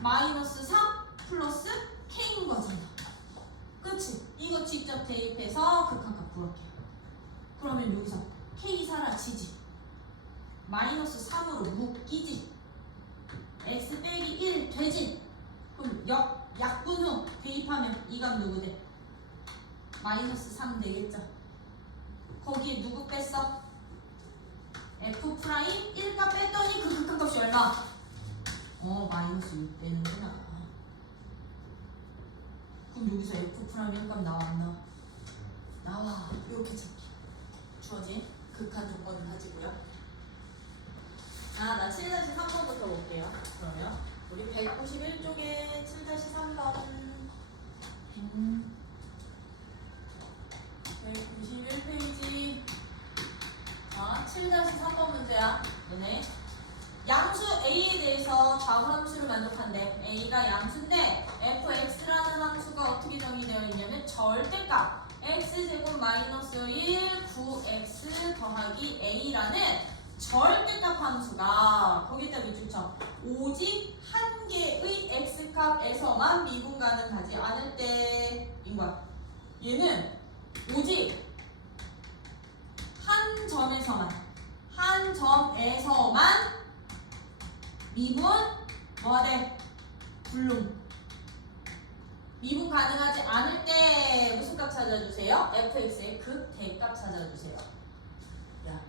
마이너스 3 플러스 k인 거잖아. 그치? 이거 직접 대입해서 극한값 구할게요. 그러면 여기서 k 사라지지. 마이너스 3으로 묶이지. x 빼기 1 되지. 그럼 약분 후 대입하면 이 값 누구 돼? 마이너스 3 되겠죠. 거기에 누구 뺐어? f 프라임 1값 뺐더니 그 극한값이 얼마? 마이너스 6 되는구나. 그럼 여기서 f 프라임 1값 나와 안 나와? 나와. 이렇게 찾기. 주어진 극한 조건을 가지고요. 나 7-3번부터 볼게요. 그러면 우리 191쪽에 7-3번 191페이지 7-3번 문제야. 너네 양수 A에 대해서 좌우 함수를 만족한대. A가 양수인데 fx라는 함수가 어떻게 정의되어 있냐면 절대값 x제곱 마이너스 1 9x 더하기 A라는 절대값 함수가 거기다 밑줄 쳐. 오직 한 개의 x값에서만 미분 가능하지 않을 때인 거야. 얘는 오직 한 점에서만 미분 뭐하대? 불능. 미분 가능하지 않을 때 무슨 값 찾아주세요? fx의 극대값 찾아주세요. 야,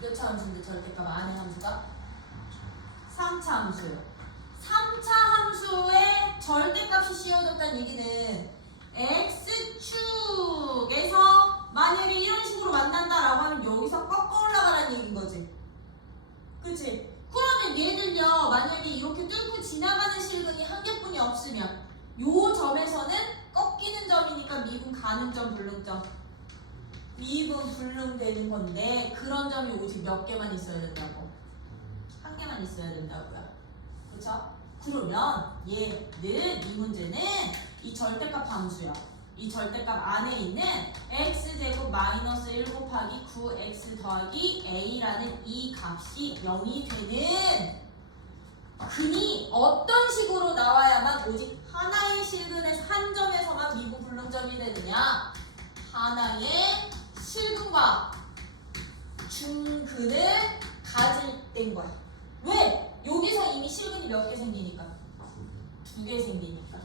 몇 차 함수인데 절대값 안에 함수가? 3차 함수예요. 3차 함수의 절대값이 씌워졌다는 얘기는 x축에서 만약에 이런 식으로 만난다라고 하면 여기서 꺾어 올라가라는 얘기인 거지. 그치? 그러면 얘들요 만약에 이렇게 뚫고 지나가는 실근이 한 개뿐이 없으면 요 점에서는 꺾이는 점이니까 미분 불능 되는 건데 그런 점이 오직 몇 개만 있어야 된다고? 한 개만 있어야 된다고요. 그쵸? 그러면 얘는 이 문제는 이 절대값 함수야. 이 절대값 안에 있는 x제곱 마이너스 1 곱하기 9x 더하기 a라는 이 값이 0이 되는 근이 어떤 식으로 나와야만 오직 하나의 실근의 한 점에서만 미분 불능점이 되느냐? 하나의 실근과 중근을 가질 때인 거야. 왜? 여기서 이미 실근이 몇 개 생기니까? 2개 생기니까.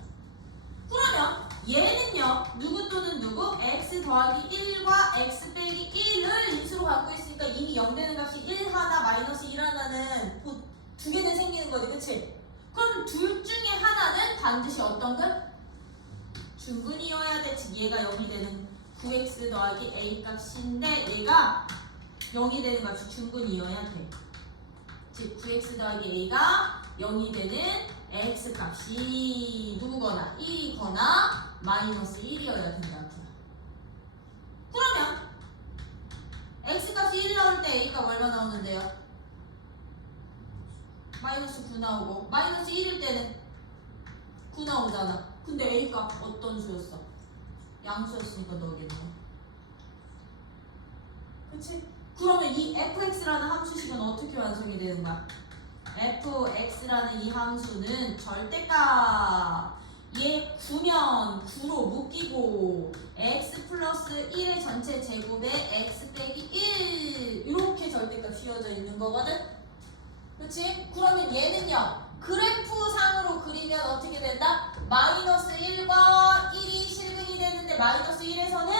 그러면 얘는요, 누구 또는 누구? x 더하기 1과 x 빼기 1을 인수로 갖고 있으니까 이미 0 되는 값이 1 하나 마이너스 1 하나는 2개는 생기는 거지, 그치? 그럼 둘 중에 하나는 반드시 어떤 근? 중근이어야 돼. 즉 얘가 0이 되는 9x 더하기 a 값인데 얘가 0이 되는 값이 중근이어야 돼. 즉 9x 더하기 a가 0이 되는 x 값이 누구거나 1이거나 마이너스 1이어야 된다고요. 그러면 x 값이 1 나올 때 a 값 얼마 나오는데요? 마이너스 9 나오고 마이너스 1일 때는 9 나오잖아. 근데 a 값 어떤 수였어? 양수였으니까 너겠네. 그치? 그러면 이 fx라는 함수식은 어떻게 완성이 되는 거야? fx라는 이 함수는 절대값 얘 9면 9로 묶이고 x 플러스 1의 전체 제곱에 x 빼기 1 이렇게 절대값 씌워져 있는 거거든? 그치? 그러면 얘는요 그래프상으로 그리면 어떻게 된다? 마이너스 1과 1이 실근이 되는데 마이너스 1에서는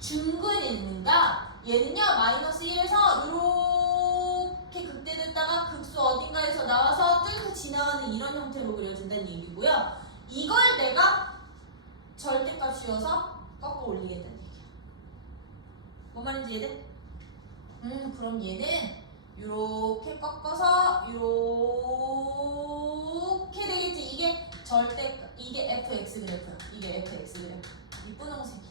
중근이 있는가? 얘는요 마이너스 1에서 이렇게 극대됐다가 극수 어딘가에서 나와서 뚫고 지나가는 이런 형태로 그려진다는 얘기고요. 이걸 내가 절대값 씌워서 꺾어 올리겠다는 얘기야. 뭔 말인지 이해돼? 그럼 얘는 이렇게 꺾어서 이렇게 되겠지. 이게 이게 fx 그래프야. 이게 fx 그래프. 이 분홍색이.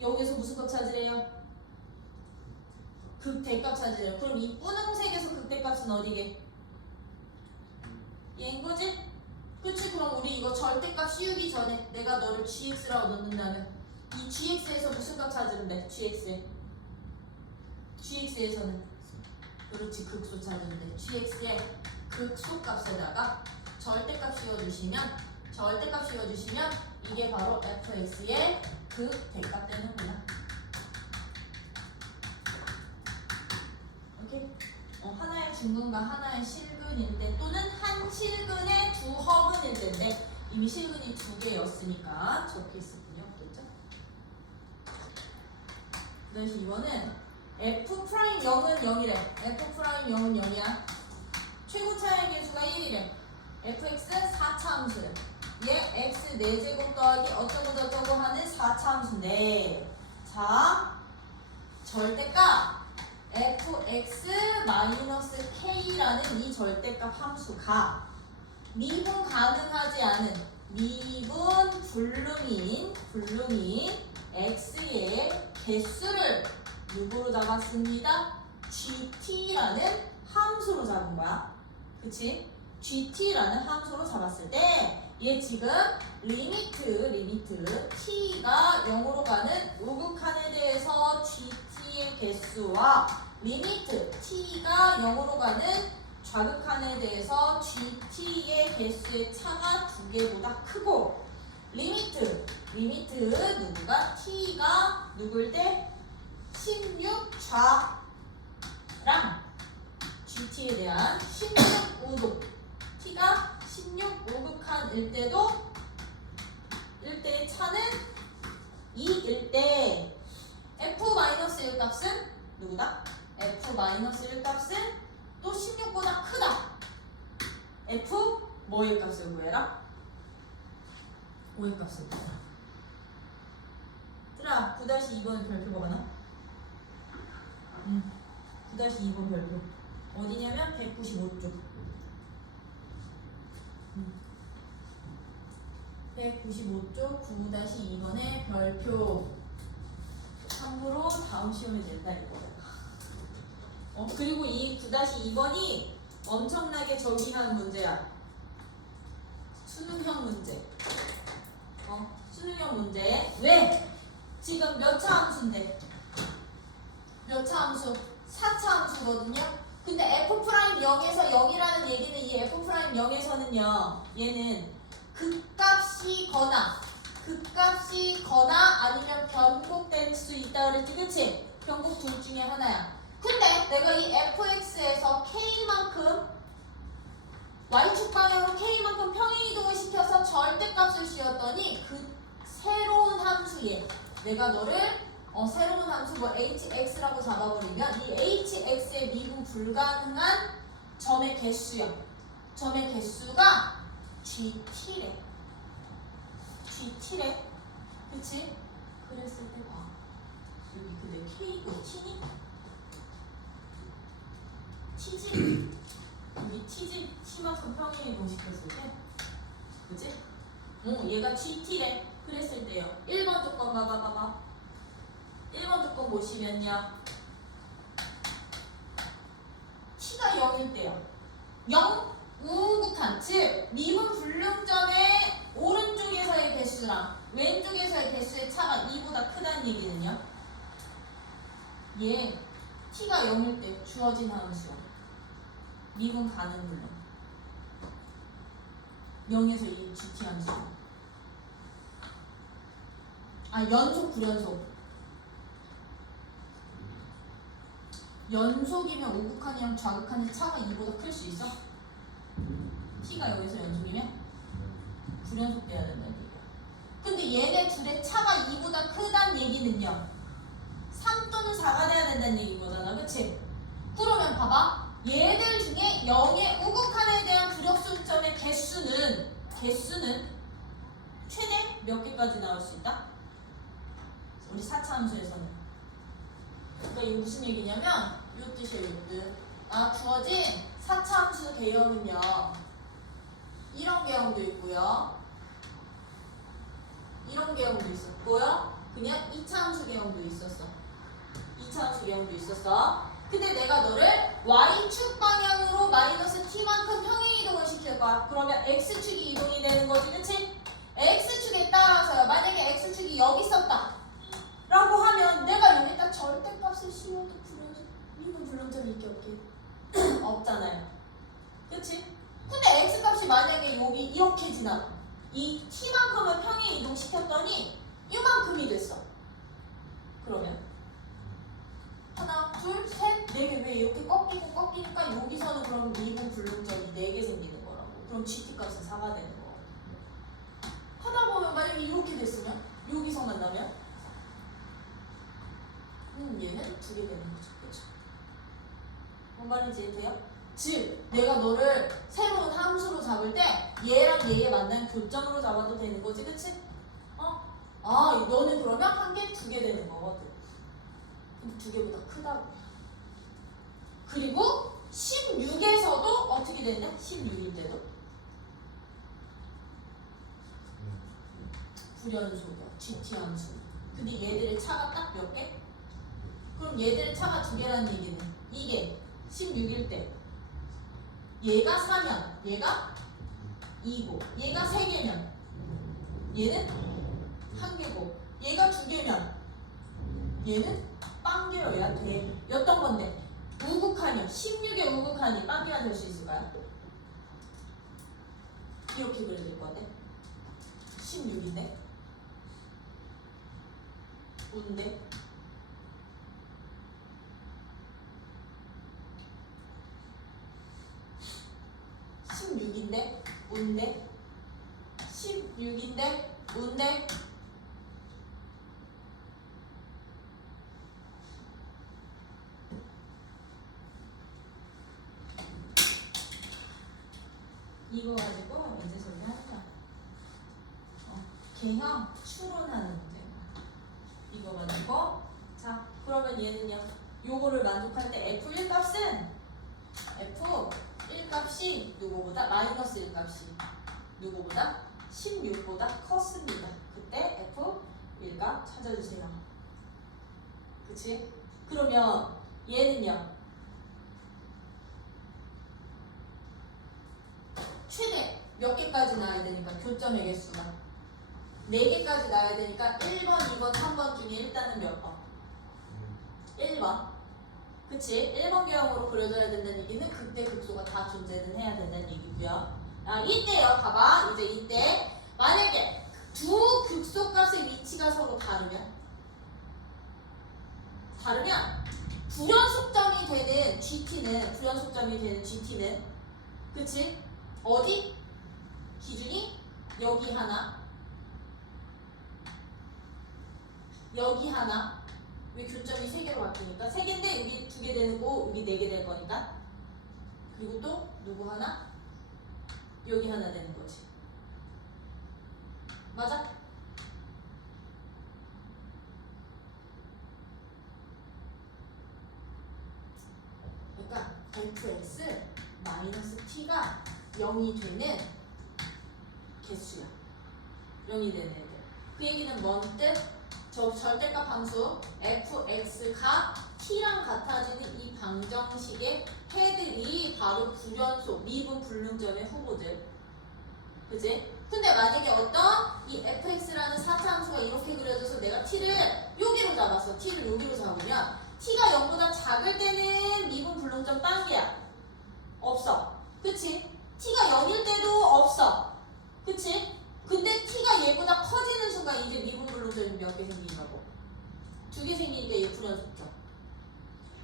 여기서 무슨 값 찾으래요? 극대값 찾으래요. 그럼 이 분홍색에서 극대값은 어디게? 얘인 거지? 그치? 그럼 우리 이거 절대값 씌우기 전에 내가 너를 gx라고 넣는다면 이 gx에서 무슨 값 찾으면 돼? gx에서는 그렇지 극소 찾으면 돼. gx의 극소 값에다가 절대값 씌워주시면 이게 바로 fx의 극대값 되는구나. 오케이? 하나의 중근과 하나의 실근일 때 또는 한 실근의 두 허근일 때인데 이미 실근이 2개였으니까 적혀 있었군요. 그렇죠? 그래서 이거는 f'0은 0이래. f'0은 0이야. 최고 차이 계수가 1이래. fx 4차 함수래. 얘 x 4제곱 더하기 어쩌고 하는 4차 함수인데 자 절대값 fx-k라는 이 절대값 함수가 미분 가능하지 않은 미분 불능인 x의 개수를 누구로 잡았습니다? gt라는 함수로 잡은 거야. 그치? gt라는 함수로 잡았을 때 얘 지금 리미트 t가 0으로 가는 우극한에 대해서 gt의 개수와 리미트 t가 0으로 가는 좌극한에 대해서 gt의 개수의 차가 2개보다 크고 리미트 누구가 t가 누굴 때 16좌랑 gt에 대한 16우극 t가 16우극한일 때도 1대의 차는 2일 때 f-1 값은 누구다? f-1 값은 또 16보다 크다. f 뭐의 값을 구해라? 5의 값을 구해라. 얘들아 9-2번 별표가 많아? 9-2번 별표 어디냐면 195쪽 195쪽 9-2번의 별표 다음 시험에 낸다 이거. 그리고 이 9-2번이 엄청나게 저기한 문제야. 수능형 문제. 수능형 문제. 왜? 지금 몇 차 함수인데? 몇 차 함수? 4차 함수거든요. 근데 F'0에서 0이라는 얘기는 이 F'0에서는요. 얘는 극값이 거나 아니면 변곡될 수 있다 그랬지, 그치? 변곡 둘 중에 하나야. 근데 내가 이 fx에서 k만큼 y축 방향으로 k만큼 평행이동을 시켜서 절대값을 씌웠더니 그 새로운 함수에 내가 너를 새로운 함수 뭐 hx라고 잡아버리면 이 hx의 미분 불가능한 점의 개수야. 점의 개수가 gt래. gt래. 그치? 그랬을 때 봐. 여기 근데 k고 t니? t지? 여기 t지? t만큼 평행이동 시켰을 때? 그치? 얘가 gt래. 그랬을 때요. 1번 조건 봐봐. 1번 조건 보시면요. t가 0일 때요. 0 우극한, 즉 미분 불능점의 오른쪽에서의 개수랑 왼쪽에서의 개수의 차가 2보다 크다는 얘기는요. 얘 t가 0일 때 주어진 함수야. 미분 가능 불능. 0에서 2 gt 함수야. 연속 불연속. 연속이면 오극한이랑 좌극한의 차가 2보다 클 수 있어? t가 0에서 연속이면 불연속 돼야 된다는 얘기야. 근데 얘네 둘의 차가 2보다 크다는 얘기는요. 3 또는 4가 돼야 된다는 얘기인 거잖아. 그치? 그러면 봐봐. 얘들 중에 0의 우극한에 대한 부력수점의 개수는 최대 몇 개까지 나올 수 있다? 우리 4차 함수에서는. 그러니까 이게 무슨 얘기냐면 요 뜻이에요. 요 뜻. 주어진 4차 함수 개형은요. 이런 개형도 있고요. 이런 개형도 있었고요. 그냥 2차 함수 개형도 있었어. 2차 함수 개형도 있었어. 근데 내가 너를 y축 방향으로 마이너스 t만큼 평행이동을 시킬 거야. 그러면 x축이 이동이 되는 거지, 그치? x축에 따라서요. 만약에 x축이 여기 있었다 라고 하면 내가 여기다 절대값을 씌워도 미분 불능점이 있게 없게 없잖아요. 그치? 근데 x값이 만약에 여기 이렇게 지나가. 이 t만큼을 평행 이동시켰더니 이만큼이 됐어. 그러면 하나, 둘, 셋, 네 개. 왜 이렇게 꺾이니까 여기서는 그럼 미분 불능점이 4개 생기는 거라고. 그럼 GT값은 4가 되는 거. 하다 보면 만약에 이렇게 됐으면 여기서 만나면 얘는 2개 되는 거죠. 그쵸? 뭔 말인지 이해돼요? 즉 내가 너를 새로운 함수로 잡을 때 얘랑 얘의 만난 교점으로 잡아도 되는 거지, 그치? 너는 그러면 1개, 2개 되는 거거든. 2개보다 크다고. 그리고 16에서도 어떻게 되냐? 16일 때도 불연속이야. GT 함수. 근데 얘들의 차가 딱 몇 개? 그럼 얘들의 차가 2개라는 얘기는 이게 16일 때 얘가 4면 얘가 2고 얘가 3개면 얘는 1개고 얘가 2개면 얘는 빵개여야 돼. 였던 건데 우극한이요. 16의 우극한이 빵개가 될 수 있을까요? 이렇게 그려질 건데 16인데 운데 16인데 운데 16인데 운데 이거 가지고 문제 소리하자. 개형 추론하는 문제. 이거 가지고 자 그러면 얘는요. 요거를 만족할 때 F1 값은 F1 값이 누구보다 마이너스 1 값이 누구보다 16보다 컸습니다. 그때 F1 값 찾아주세요. 그죠? 그치? 그러면 얘는요. 최대 몇 개까지 나와야 되니까 교점의 개수가 4개까지 나와야 되니까 1번, 2번, 3번 중에 일단은 몇 번? 1번. 그치? 1번 개형으로 그려져야 된다는 얘기는 극대 극소가 다 존재는 해야 된다는 얘기고요. 아, 이때요. 봐봐. 이제 이때 만약에 두 극소값의 위치가 서로 다르면 불연속점이 되는 GT는 그치? 어디? 기준이 여기 하나 여기 하나 왜 교점이 3개로 바뀌니까 3개인데 여기 2개 되는 거 여기 4개 될 거니까 그리고 또 누구 하나? 여기 하나 되는 거지. 맞아? 그러니까 fx 마이너스 t가 0이 되는 개수야. 0이 되는 애들. 그 얘기는 뭔 뜻? 저 절대값 함수 fx가 t랑 같아지는 이 방정식의 해들이 바로 불연속, 미분 불능점의 후보들. 그치? 근데 만약에 어떤 이 fx라는 4차 함수가 이렇게 그려져서 내가 t를 여기로 잡았어. t를 여기로 잡으면 t가 0보다 작을 때는 미분 불능점 빵이야. 없어. 그치? t가 0일 때도 없어. 그치? 근데 t가 얘보다 커지는 순간 이제 미분 불능점이 몇 개 생긴다고? 2개 생기니까 얘 불연속점.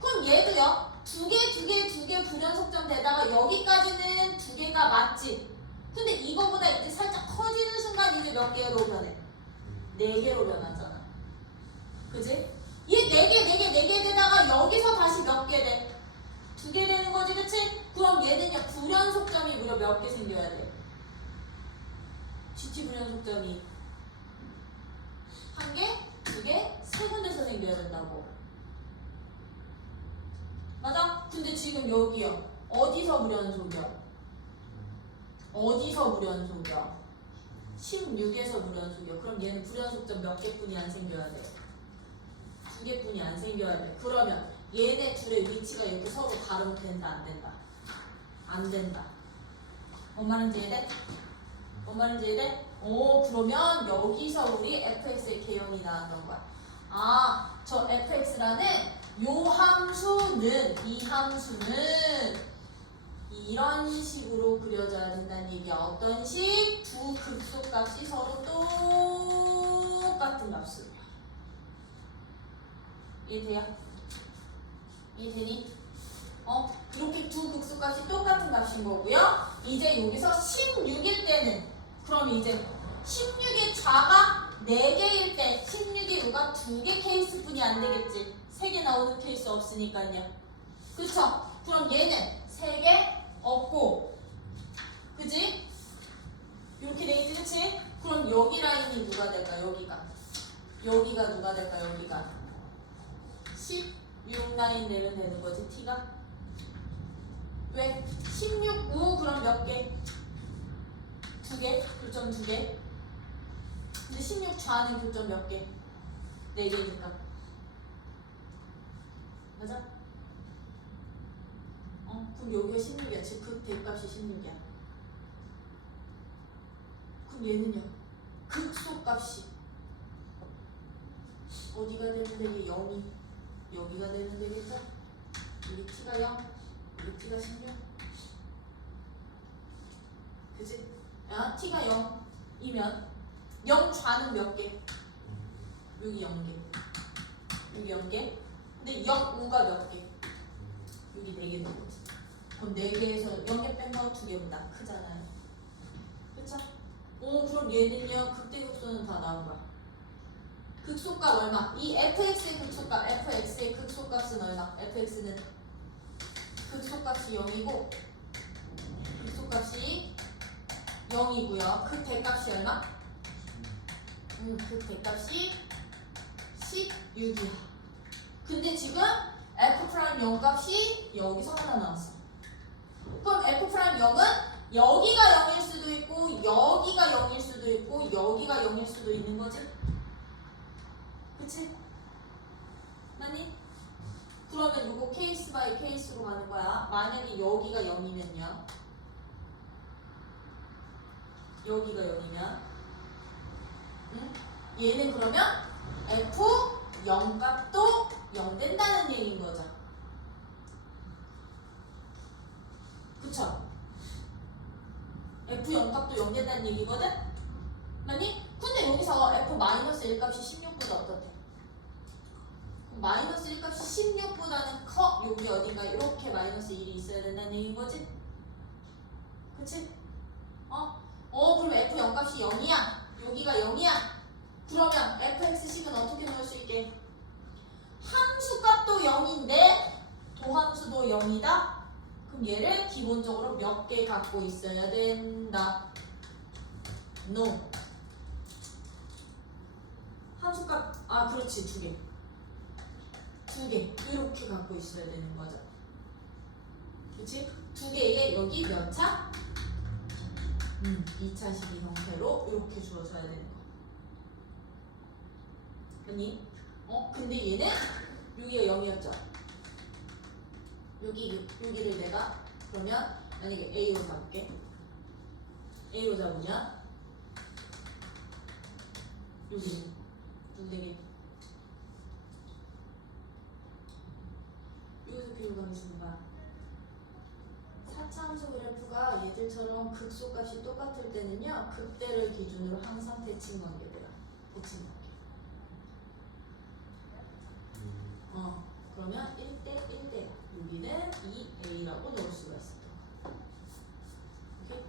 그럼 얘도요. 2개 불연속점 되다가 여기까지는 2개가 맞지? 근데 이거보다 이제 살짝 커지는 순간 이제 몇 개로 변해? 4개로 변하잖아. 그지? 얘 4개 되다가 여기서 다시 몇 개 돼? 2개 되는 거지, 그치? 그럼 얘는요, 불연속점이 무려 몇 개 생겨야 돼? GT 불연속점이 1개, 2개, 3군데서 생겨야 된다고. 맞아? 근데 지금 여기요. 어디서 불연속이야? 어디서 불연속이야? 16에서 불연속이야. 그럼 얘는 불연속점 몇 개뿐이 안 생겨야 돼? 2개뿐이 안 생겨야 돼. 그러면 얘네 둘의 위치가 이렇게 서로 다르면 된다, 안 된다? 안 된다. 뭔 말인지 이해돼? 뭔 말인지 이해돼? 그러면 여기서 우리 fx의 개형이 나왔던 거야. 아, 저 fx라는 요 함수는, 이 함수는 이런 식으로 그려져야 된다는 얘기야. 어떤 식? 두 극소값이 서로 똑같은 값을. 이해돼요? 이해되니? 이렇게 두 극소값이 똑같은 값인 거고요. 이제 여기서 16일 때는 그럼 이제 16의 좌가 4개일 때 16의 우가 2개 케이스뿐이 안 되겠지. 3개 나오는 케이스 없으니까요. 그쵸? 그럼 얘는 3개 없고, 그지? 이렇게 되겠지, 그치? 그럼 여기 라인이 누가 될까? 여기가 누가 될까? 여기가 16 라인 내면 되는 거지, t가? 왜? 16, 5 그럼 몇 개? 2개? 교점 2개? 근데 16 좌는 교점 몇 개? 4개니까. 맞아? 그럼 여기가 16이야. 즉 극대값이 16이야. 그럼 얘는요? 극소값이 어디가 되는 데게 0이 여기가 되는 데겠죠? 여기 t가 0, 여기 t가 16. 그치? t가 0이면 0 좌는 몇 개? 여기 0개. 여기 0개. 근데 0 우가 몇 개? 여기 4개 되는 거지. 그럼 4개에서 0개 뺀 거 2개보다 크잖아요. 그쵸? 그럼 얘는요, 극대극소는 다 나온 거야. 극소값 얼마? 이 fx의 극소값, fx의 극소값은 얼마? fx는 극소값이 0이고, 극소값이 0이고요. 극대값이 얼마? 극대값이 16이야. 근데 지금 f'0 값이 여기서 하나 나왔어. 그럼 f'0은 여기가 0일 수도 있고 여기가 0일 수도 있고 여기가 0일 수도 있는 거지. 그치? 맞니? 케이스 바이 케이스로 가는 거야. 만약에 여기가 0이면요. 여기가 0이면 응? 얘는 그러면 F 0값도 0 된다는 얘기인 거죠. 그쵸? F 0값도 0 된다는 얘기거든? 맞니? 근데 여기서 F-1 값이 16보다 어떻대? 마이너스 1 값이 16보다는 커. 여기 어딘가 이렇게 마이너스 1이 있어야 된다는 얘기인 거지? 그치? 그럼 F 0 값이 0이야. 여기가 0이야. 그러면 fx식은 어떻게 넣을 수 있게? 함수 값도 0인데 도함수도 0이다? 그럼 얘를 기본적으로 몇 개 갖고 있어야 된다? No. 함수 값, 그렇지, 2개. 2개. 이렇게 갖고 있어야 되는 거죠. 그치? 2개의 여기 몇 차? 2차식의 형태로 이렇게 주어져야 되는 거. 아니? 근데 얘는 여기가 0이었죠? 여기를 내가 그러면 만약에 A로 잡을게. A로 잡으면 여기는 누구 되게 여기서 비교하겠습니다. 4차 함수 그래프가 얘들처럼 극소값이 똑같을 때는요, 극대를 기준으로 항상 대칭 관계돼요. 대칭 관계. 그러면 1대 1대 여기는 2a라고 넣을 수가 있어. 오케이?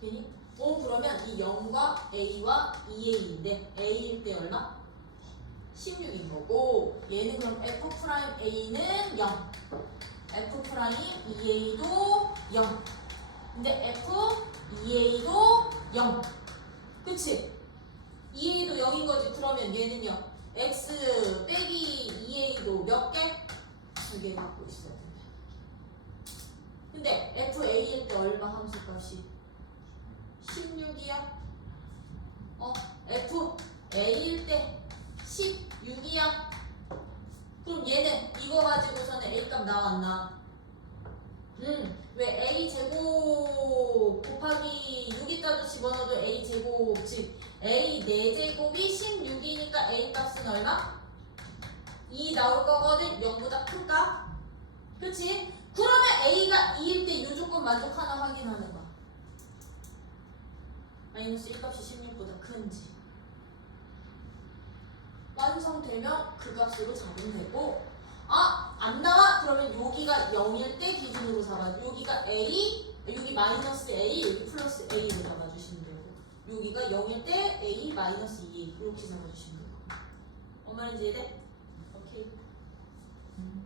되니? 그러면 이 0과 a와 2a인데 a일 때 얼마? 16인 거고, 얘는 그럼 f'a는 0, f'2a도 0. 근데 f2a도 0. 그치? 2a도 0인 거지. 그러면 얘는요, x 빼기 2a도 몇 개? 2개 갖고 있어야 된다. 근데 fa일 때 얼마 함수 값이? 16이야. fa일 때 16이야. 그럼 얘는 이거 가지고서는 a 값 나왔나? 왜 a 제곱 곱하기 6이다도 집어넣어도 a 제곱 즉 a 4제곱이 16이니까 a 값은 얼마? 2 나올 거거든. 0보다 클까? 그치? 그러면 a가 2일 때 이 조건 만족하나 확인하는 거야. 마이너스 1 값이 16보다 큰지. 완성되면 그 값으로 잡으면 되고, 안 나와? 그러면 여기가 0일 때 기준으로 잡아. 여기가 a, 여기 마이너스 a, 여기 플러스 a로 잡아주시면 되고, 여기가 0일 때 a 마이너스 2a 이렇게 잡아주시면 되고. 뭔 말인지 이해돼? 오케이.